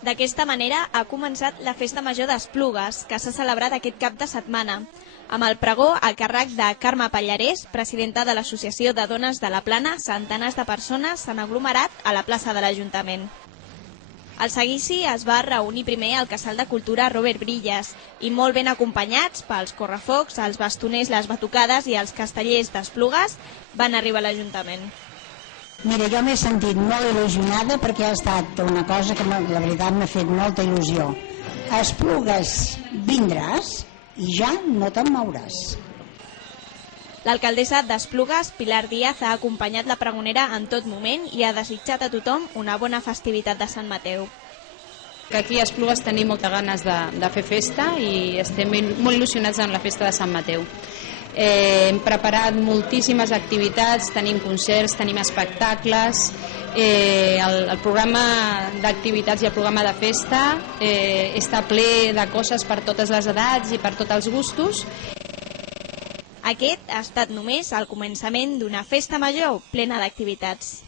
D'aquesta manera ha començat la Festa Major d'Esplugues, que s'ha celebrat aquest cap de setmana, amb el pregó a càrrec de Carme Pallarès, presidenta de l'Associació de Dones de la Plana. Centenars de persones s'han aglomerat a la plaça de l'Ajuntament. El seguici es va reunir primer al Casal de Cultura Robert Brillas i molt ben acompanyats pels correfocs, els bastoners, les batucades i els castellers d'Esplugues van arribar a l'Ajuntament. Mira, jo m'he sentit molt il·lusionada perquè ha estat una cosa que la veritat m'ha fet molta il·lusió. A Esplugues vindràs i ja no te'n mouràs. L'alcaldessa d'Esplugues, Pilar Díaz, ha acompanyat la pregonera en tot moment i ha desitjat a tothom una bona festivitat de Sant Mateu. Aquí a Esplugues tenim moltes ganes de fer festa i estem molt il·lusionats amb la festa de Sant Mateu. Hem preparat moltíssimes activitats, tenim concerts, tenim espectacles, el programa d'activitats i el programa de festa està ple de coses per totes les edats i per tots els gustos. Aquest ha estat només el començament d'una festa major plena d'activitats.